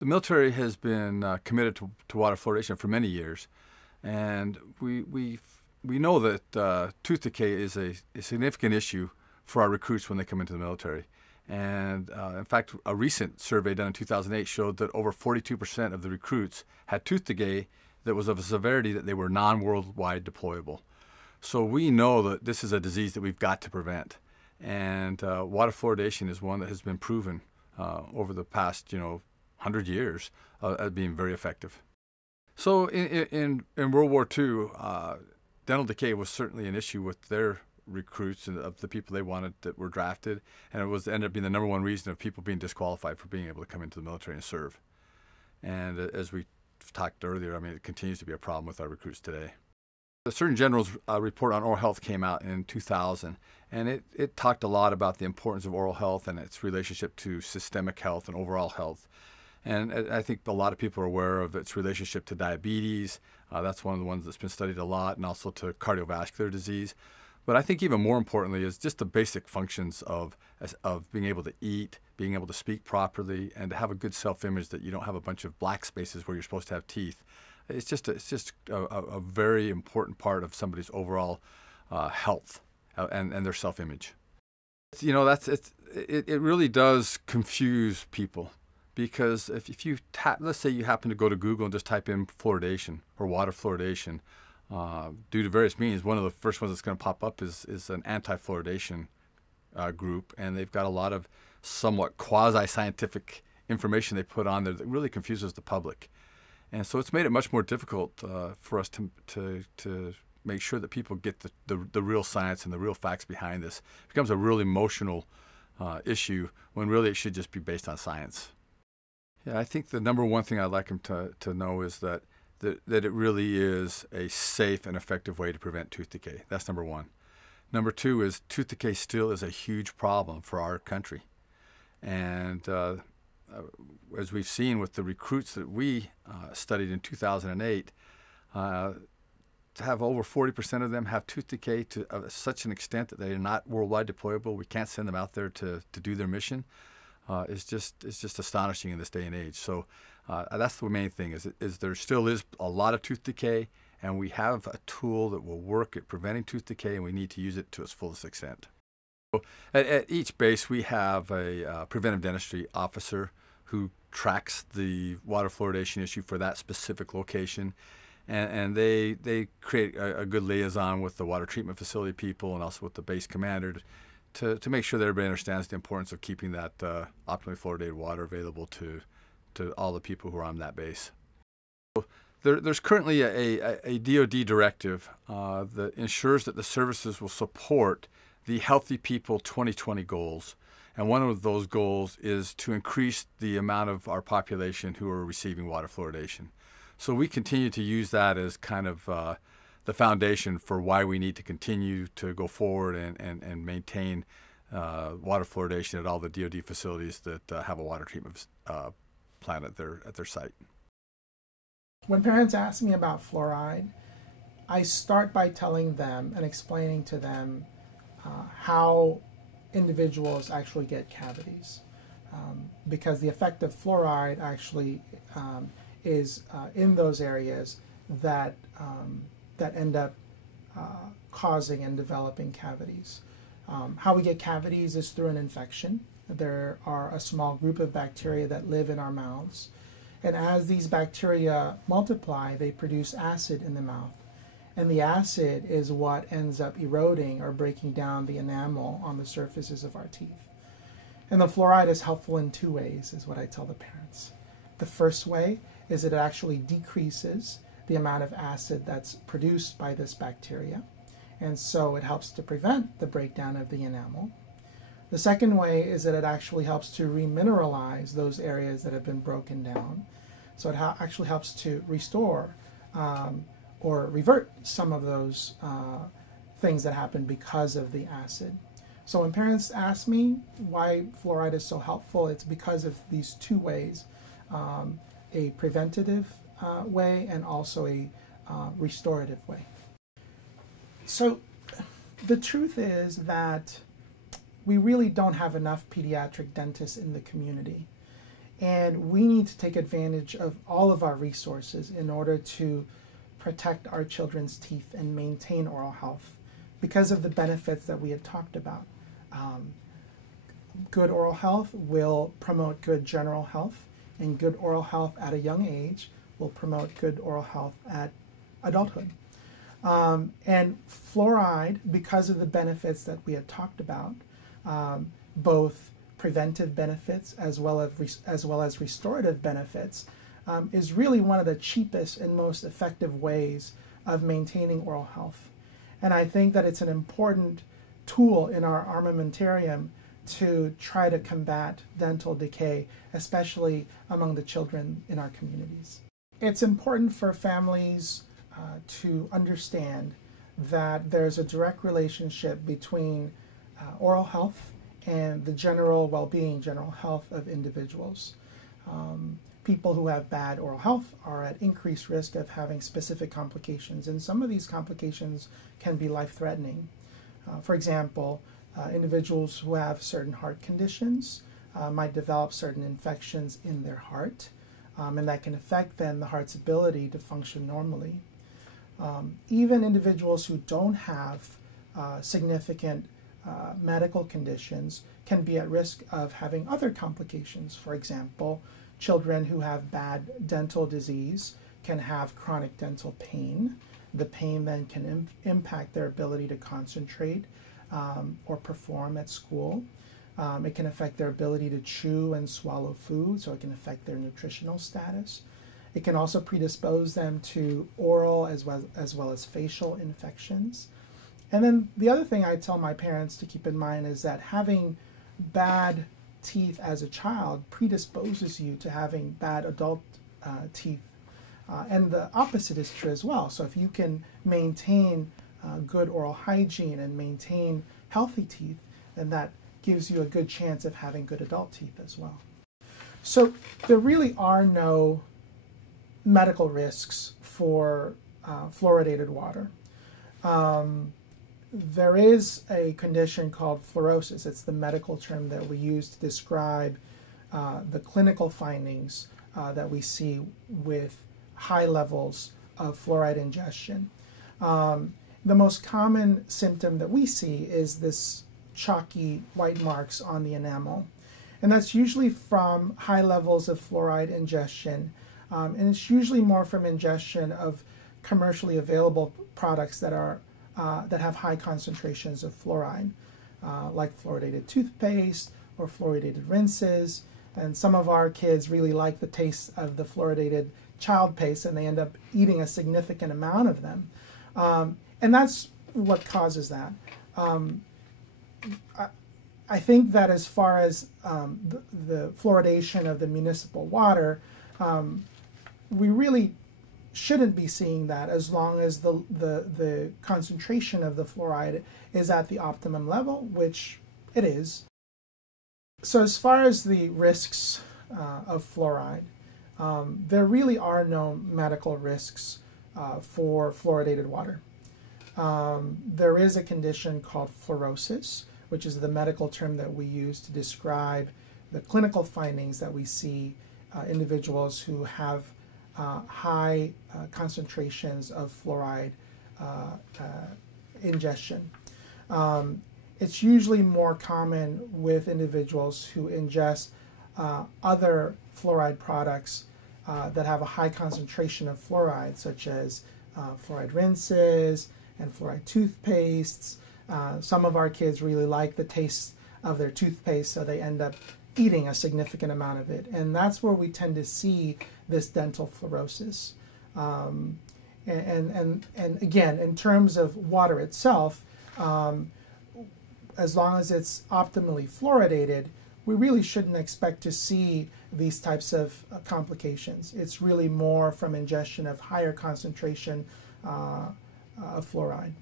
The military has been committed to water fluoridation for many years, and we know that tooth decay is a significant issue for our recruits when they come into the military. And in fact, a recent survey done in 2008 showed that over 42% of the recruits had tooth decay that was of a severity that they were non-worldwide deployable. So we know that this is a disease that we've got to prevent. And water fluoridation is one that has been proven over the past, 100 years as being very effective. So in World War II, dental decay was certainly an issue with their recruits and of the people they wanted that were drafted, and it ended up being the #1 reason of people being disqualified for being able to come into the military and serve. And as we talked earlier, it continues to be a problem with our recruits today. The Surgeon General's report on oral health came out in 2000, and it talked a lot about the importance of oral health and its relationship to systemic health and overall health. And I think a lot of people are aware of its relationship to diabetes. That's one of the ones that's been studied a lot, and also to cardiovascular disease. But I think even more importantly is just the basic functions of being able to eat, being able to speak properly, and to have a good self-image that you don't have a bunch of black spaces where you're supposed to have teeth. It's just a very important part of somebody's overall health and their self-image. It really does confuse people, because if you let's say you happen to go to Google and just type in fluoridation or water fluoridation, due to various means, one of the first ones that's going to pop up is an anti-fluoridation group, and they've got a lot of somewhat quasi-scientific information they put on there that really confuses the public. And so it's made it much more difficult for us to make sure that people get the real science and the real facts behind this. It becomes a real emotional issue when really it should just be based on science. Yeah, I think the #1 thing I'd like them to know is that it really is a safe and effective way to prevent tooth decay. That's #1. #2 is tooth decay still is a huge problem for our country. And as we've seen with the recruits that we studied in 2008, to have over 40% of them have tooth decay to such an extent that they are not worldwide deployable. We can't send them out there to do their mission. It's just astonishing in this day and age. So that's the main thing, is there still is a lot of tooth decay, and we have a tool that will work at preventing tooth decay, and we need to use it to its fullest extent. So at each base, we have a preventive dentistry officer who tracks the water fluoridation issue for that specific location. And they create a good liaison with the water treatment facility people and also with the base commander to make sure that everybody understands the importance of keeping that optimally fluoridated water available to all the people who are on that base. So there's currently a DoD directive that ensures that the services will support the Healthy People 2020 goals. And one of those goals is to increase the amount of our population who are receiving water fluoridation. So we continue to use that as kind of the foundation for why we need to continue to go forward and maintain water fluoridation at all the DoD facilities that have a water treatment plant at their site. When parents ask me about fluoride, I start by telling them and explaining to them how individuals actually get cavities, because the effect of fluoride actually is in those areas that end up causing and developing cavities. How we get cavities is through an infection. There are a small group of bacteria that live in our mouths, and as these bacteria multiply, they produce acid in the mouth. And the acid is what ends up eroding or breaking down the enamel on the surfaces of our teeth. And the fluoride is helpful in 2 ways, is what I tell the parents. The first way is it actually decreases the amount of acid that's produced by this bacteria, and so it helps to prevent the breakdown of the enamel. The second way is that it actually helps to remineralize those areas that have been broken down. So it actually helps to restore or revert some of those things that happen because of the acid. So when parents ask me why fluoride is so helpful, it's because of these 2 ways, a preventative way and also a restorative way. So the truth is that we really don't have enough pediatric dentists in the community. And we need to take advantage of all of our resources in order to protect our children's teeth and maintain oral health because of the benefits that we had talked about. Good oral health will promote good general health, and good oral health at a young age will promote good oral health at adulthood. And fluoride, because of the benefits that we had talked about, both preventive benefits as well as restorative benefits, is really one of the cheapest and most effective ways of maintaining oral health. And I think that it's an important tool in our armamentarium to try to combat dental decay, especially among the children in our communities. It's important for families to understand that there's a direct relationship between oral health and the general well-being, general health of individuals. People who have bad oral health are at increased risk of having specific complications, and some of these complications can be life-threatening. For example, individuals who have certain heart conditions might develop certain infections in their heart, and that can affect then the heart's ability to function normally. Even individuals who don't have significant medical conditions can be at risk of having other complications. For example, children who have bad dental disease can have chronic dental pain. The pain then can impact their ability to concentrate or perform at school. It can affect their ability to chew and swallow food, so it can affect their nutritional status. It can also predispose them to oral as well as facial infections. And then the other thing I tell my parents to keep in mind is that having bad teeth as a child predisposes you to having bad adult teeth. And the opposite is true as well. So if you can maintain good oral hygiene and maintain healthy teeth, then that gives you a good chance of having good adult teeth as well. So there really are no medical risks for fluoridated water. There is a condition called fluorosis. It's the medical term that we use to describe the clinical findings that we see with high levels of fluoride ingestion. The most common symptom that we see is this chalky white marks on the enamel. And that's usually from high levels of fluoride ingestion. And it's usually more from ingestion of commercially available products that have high concentrations of fluoride, like fluoridated toothpaste or fluoridated rinses. And some of our kids really like the taste of the fluoridated child paste, and they end up eating a significant amount of them. And that's what causes that. I think that as far as the fluoridation of the municipal water, we really shouldn't be seeing that as long as the concentration of the fluoride is at the optimum level, which it is. So as far as the risks of fluoride, there really are no medical risks for fluoridated water. There is a condition called fluorosis, which is the medical term that we use to describe the clinical findings that we see individuals who have high concentrations of fluoride ingestion. It's usually more common with individuals who ingest other fluoride products that have a high concentration of fluoride, such as fluoride rinses and fluoride toothpastes. Some of our kids really like the taste of their toothpaste, so they end up eating a significant amount of it. And that's where we tend to see this dental fluorosis. And again, in terms of water itself, as long as it's optimally fluoridated, we really shouldn't expect to see these types of complications. It's really more from ingestion of higher concentration of fluoride.